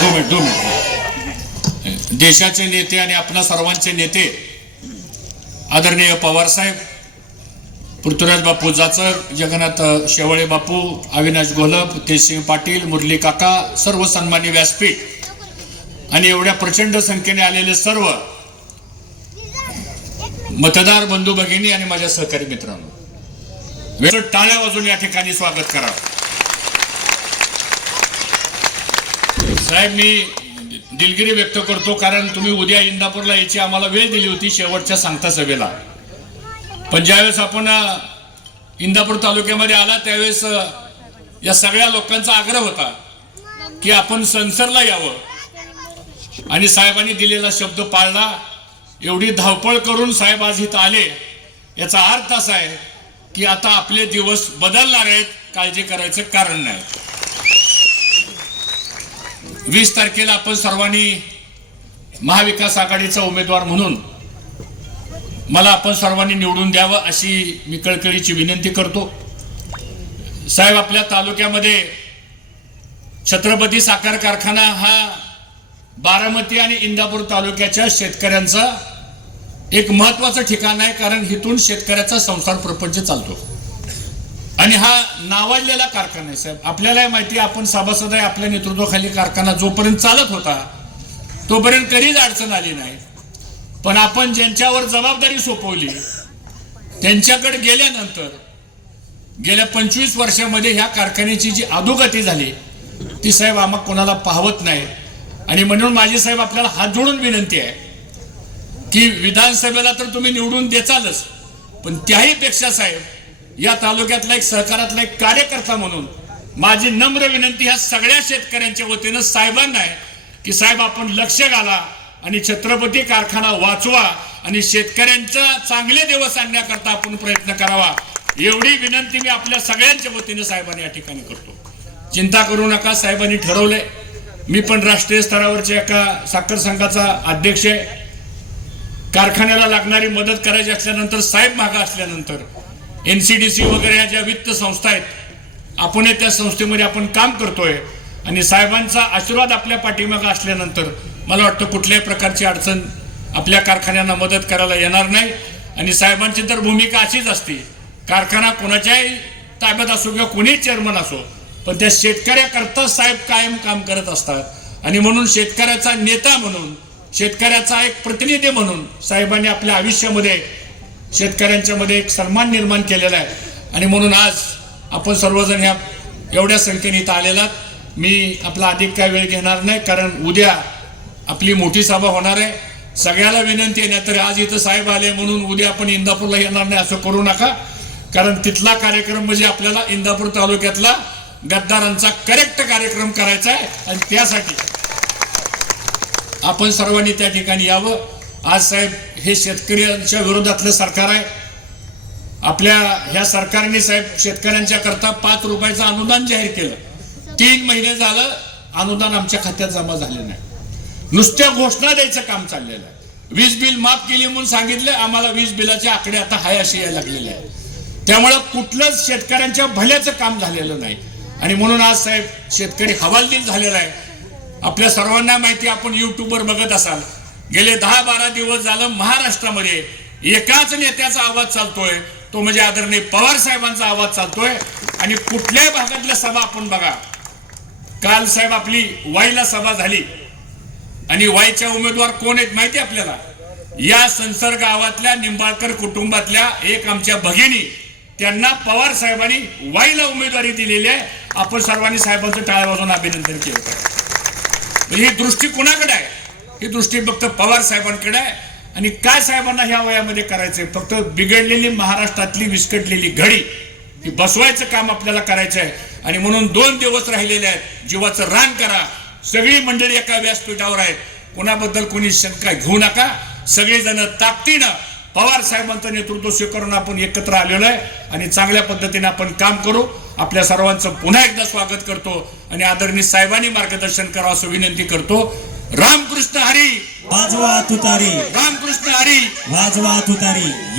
दोन मिनिट दोन मिनिट देशाचे नेते आणि आपणा सर्वांचे नेते आदरणीय पवारसाहेब पृथ्वीराज बापू जाचर जगन्नाथ शेवळे बापू अविनाश गोलप तेजसिंह पाटील मुरली काका सर्व सन्मान्य व्यासपीठ आणि एवढ्या प्रचंड संख्येने आलेले सर्व मतदार बंधू भगिनी आणि माझ्या सहकारी मित्रांनो. वेळ टाळ्या वाजून या ठिकाणी स्वागत करा. साहेब मी दिलगिरी व्यक्त करतो कारण तुम्ही उद्या इंदापूरला यायची आम्हाला वेळ दिली होती शेवटच्या सांगता सभेला. पण ज्यावेळेस आपण इंदापूर तालुक्यामध्ये आला त्यावेळेस या सगळ्या लोकांचा आग्रह होता की आपण संसरला यावं. आणि साहेबांनी दिलेला शब्द पाळला. एवढी धावपळ करून साहेब आज इथं आले. याचा अर्थ असा आहे की आता आपले दिवस बदलणार आहेत काळजी करायचं कारण नाही. वीस तारखेला आपण सर्वांनी महाविकास आघाडीचा उमेदवार म्हणून मला आपण सर्वांनी निवडून द्यावं अशी मी कळकळीची विनंती करतो. साहेब आपल्या तालुक्यामध्ये छत्रपती साखर कारखाना हा बारामती आणि इंदापूर तालुक्याच्या शेतकऱ्यांचा एक महत्वाचं ठिकाण आहे कारण इथून शेतकऱ्याचा संसार प्रपंच चालतो. आणि हा नावाजलेला कारखाना आहे साहेब. आपल्यालाही माहिती आहे, आपण सभासद आहे आपल्या नेतृत्वाखाली कारखाना जोपर्यंत चालत होता तोपर्यंत कधीच अडचण आली नाही. पण आपण ज्यांच्यावर जबाबदारी सोपवली त्यांच्याकडे गेल्यानंतर गेल्या पंचवीस वर्षामध्ये ह्या कारखान्याची जी अधोगती झाली ती साहेब आम्हा कोणाला पाहवत नाही. आणि म्हणून माझी साहेब आपल्याला हात जोडून विनंती आहे की विधानसभेला तर तुम्ही निवडून देचालच पण त्याही पेक्षा साहेब या तालुक्यातला एक सहकारातला एक कार्यकर्ता म्हणून माझी नम्र विनंती ह्या सगळ्या शेतकऱ्यांच्या वतीनं साहेबांना आहे की साहेब आपण लक्ष घाला आणि छत्रपती कारखाना वाचवा आणि शेतकऱ्यांचा चांगले दिवस आणण्याकरता आपण प्रयत्न करावा. एवढी विनंती मी आपल्या सगळ्यांच्या वतीनं साहेबांनी या ठिकाणी करतो. चिंता करू नका साहेबांनी ठरवलंय. मी पण राष्ट्रीय स्तरावरच्या एका साखर संघाचा अध्यक्ष आहे. कारखान्याला लागणारी मदत करायची असल्यानंतर साहेब मागा असल्यानंतर एन सी डी सी वगैरे या ज्या वित्त संस्था आहेत आपण त्या संस्थेमध्ये आपण काम करतोय. आणि साहेबांचा आशीर्वाद आपल्या पाठीमागा असल्यानंतर मला वाटतं कुठल्याही प्रकारची अडचण आपल्या कारखान्यांना मदत करायला येणार नाही. आणि साहेबांची तर भूमिका अशीच असते कारखाना कोणाच्याही ताब्यात असो किंवा कोणीही चेअरमन असो पण त्या शेतकऱ्याकरता साहेब कायम काम करत असतात. आणि म्हणून शेतकऱ्याचा नेता म्हणून शेतकऱ्याचा एक प्रतिनिधी म्हणून साहेबांनी आपल्या आयुष्यामध्ये शेतकऱ्यांच्यामध्ये एक सन्मान निर्माण केलेला आहे. आणि म्हणून आज आपण सर्वजण ह्या एवढ्या संख्येने इथं आलेलात मी आपला अधिक काय वेळ घेणार नाही कारण उद्या आपली मोठी सभा होणार आहे. सगळ्याला विनंती आहे तर आज इथं साहेब आले म्हणून उद्या आपण इंदापूरला येणार नाही असं करू नका. कारण तिथला कार्यक्रम म्हणजे आपल्याला इंदापूर तालुक्यातला गद्दारांचा करेक्ट कार्यक्रम करायचा आहे. आणि त्यासाठी आपण सर्वांनी त्या ठिकाणी यावं. आज साहेब हे शेतकऱ्यांच्या विरोधातलं सरकार आहे. आपल्या ह्या सरकारने साहेब शेतकऱ्यांच्या करता पाच रुपयाचं अनुदान जाहीर केलं. तीन महिने झालं अनुदान आमच्या खात्यात जमा झाले नाही. नुसत्या घोषणा द्यायचं काम चाललेलं आहे. वीज बिल माफ केली म्हणून सांगितलं आम्हाला वीज बिलाचे आकडे आता हाय असे यायला लागलेले आहे त्यामुळं कुठलंच शेतकऱ्यांच्या भल्याचं काम झालेलं नाही. आणि म्हणून आज साहेब शेतकरी हवालदिल झालेला आहे. आपल्या सर्वांना माहिती आपण युट्यूबवर बघत असाल. गेले दहा बारा दिवस झालं महाराष्ट्रामध्ये एकाच नेत्याचा आवाज चालतोय. तो म्हणजे आदरणीय पवार साहेबांचा आवाज चालतोय. आणि कुठल्याही भागातल्या सभा आपण बघा. काल साहेब आपली वाईला सभा झाली. आणि वाईच्या उमेदवार कोण आहेत माहिती आपल्याला? या संसर्ग गावातल्या निंबाळकर कुटुंबातल्या एक आमच्या भगिनी त्यांना पवार साहेबांनी वाईला उमेदवारी दिलेली आहे. आपण सर्वांनी साहेबांचं टाळ्या वाजवून अभिनंदन केलं. ही दृष्टी कुणाकडे आहे? ही दृष्टी फक्त पवार साहेबांकडे आहे. आणि काय साहेबांना ह्या वयामध्ये करायचंय? फक्त बिघडलेली महाराष्ट्रातली विस्कटलेली घडी ही बसवायचं काम आपल्याला करायचं आहे आणि म्हणून दोन दिवस राहिलेले आहेत. जीवाचं रान करा. सगळी मंडळी एका व्यासपीठावर आहेत. कोणाबद्दल कोणी शंका घेऊ नका. सगळेजण ताकदीनं पवार साहेबांचं नेतृत्व स्वीकारून आपण एकत्र आलेलो आहे. आणि चांगल्या पद्धतीने आपण काम करू. आपल्या सर्वांचं पुन्हा एकदा स्वागत करतो. आणि आदरणीय साहेबांनी मार्गदर्शन करावं असं विनंती करतो. रामकृष्ण हरी. वाजवा तुतारी. रामकृष्ण हरी. वाजवा तुतारी.